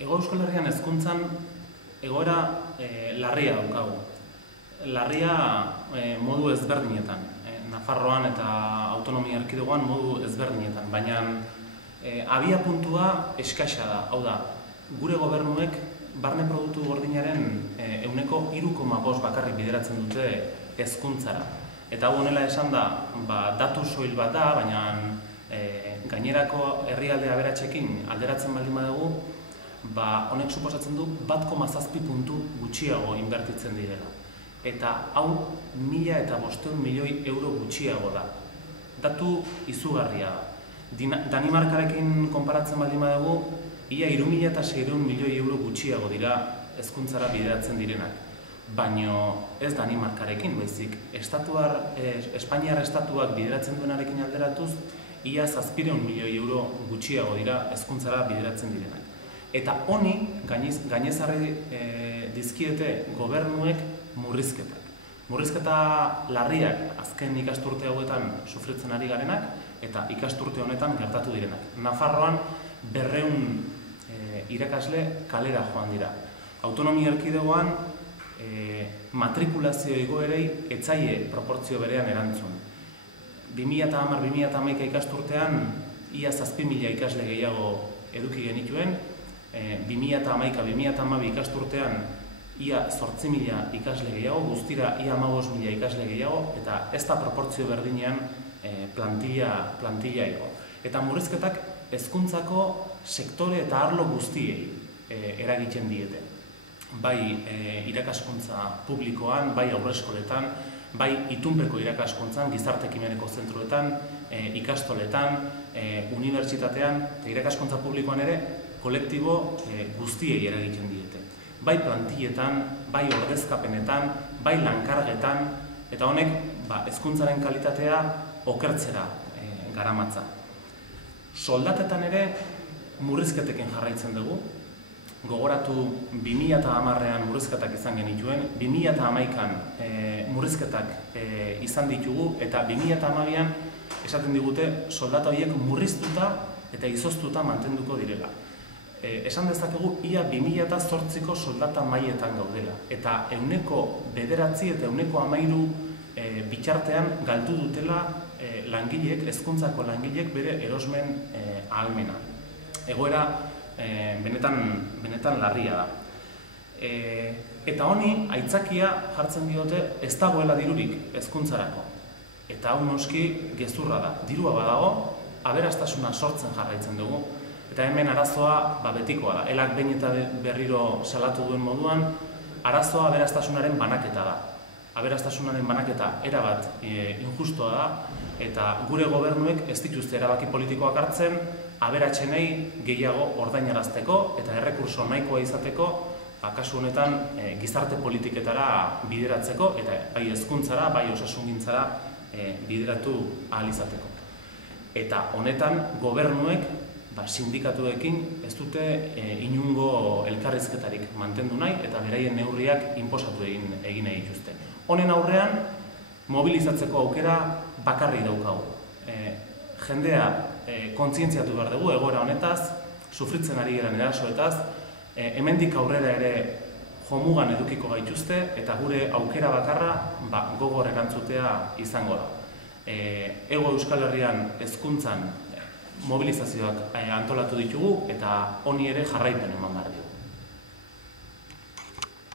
Hego Euskal Herrian hezkuntzan egoera larria daukagu. Larria modu ezberdinetan. Nafarroan eta autonomia erkidegoan modu ezberdinetan, baina abia puntua eskasa da. Hau da, gure gobernuek barne produktu gordinaren 3,5% bakarrik bideratzen dute hezkuntzara. Eta hau honela esan da, datu soil bat da, baina gainerako herrialde aberatsekin alderatzen baldin badugu, honek suposatzen du 1,7 puntu gutxiago inbertitzen direla. Eta hau 1.500 milioi euro gutxiago da. Datu izugarria da. Danimarkarekin konparatzen baldin badugu, ia 3.600 milioi euro gutxiago dira hezkuntzara bideratzen direnak. Baina ez Danimarkarekin, baizik. Espainiar estatuak bideratzen duenarekin alderatuz, ia 700 milioi euro gutxiago dira hezkuntzara bideratzen direnak. Eta honi gainezarri dizkiete gobernuek murrizketak. Murrizketa larriak azken ikasturte hauetan sufritzen ari garenak eta ikasturte honetan gertatu direnak. Nafarroan 200 irakasle kalera joan dira. Autonomia erkidegoan matrikulazio igoerei ez zaie proportzio berean erantzun. 2010-2011 ikasturtean ia 7.000 ikasle gehiago eduki genituen, 2011-2012 ikasturtean ia 8.000 ikasle gehiago, guztira ia 15.000 ikasle gehiago, eta ez da proportzio berdinean plantilla igo. Eta murrizketak hezkuntzako sektore eta arlo guztiei eragiten diete. Bai irakaskuntza publikoan, bai aurreskoletan, bai itunpeko irakaskuntzan, gizarte ekimeneko zentroetan, ikastoletan, unibertsitatean, eta irakaskuntza publikoan ere kolektibo guztiei eragiten diete. Bai plantilletan, bai ordezkapenetan, bai lankargetan, eta honek hezkuntzaren kalitatea okertzera garamatza. Soldatetan ere murrizketekin jarraitzen dugu. Gogoratu 2010an murrizketak izan genituen, 2011an murrizketak izan ditugu, eta 2012an esaten digute soldata horiek murriztuta eta izoztuta mantenduko direla. Esan dezakegu, ia 2008ko soldata mailetan gaudela. Eta 9% eta 13% bitartean galdu dutela langileek, hezkuntzako langileek bere erosmen ahalmena. Egoera benetan larria da. Eta honi aitzakia jartzen diote ez dagoela dirurik hezkuntzarako. Eta hau noski gezurra da. Dirua badago, aberastasuna sortzen jarraitzen dugu. Eta hemen arazoa betikoa da. Elak behin eta berriro salatu duen moduan, arazoa aberastasunaren banaketa da. Aberastasunaren banaketa erabat injustua da, eta gure gobernuek ez dituzte erabaki politikoak hartzen, aberatsenei gehiago ordainarazteko eta errekurso nahikoa izateko, kasu honetan gizarte politiketara bideratzeko, eta bai hezkuntzara, bai osasungintzara bideratu ahal izateko. Eta honetan gobernuek sindikatuekin ez dute inungo elkarrizketarik mantendu nahi eta beraien neurriak inposatu egin nahi dituzte. Honen aurrean, mobilizatzeko aukera bakarri daukagu. Jendea kontzientziatu behar dugu egoera honetaz, sufritzen ari garen erasoetaz, hemendik aurrera ere jomugan edukiko gaituzte eta gure aukera bakarra gogor erantzutea izango da. Hego Euskal Herrian hezkuntzan mobilizazioak antolatu ditugu eta honi ere jarraipen eman behar.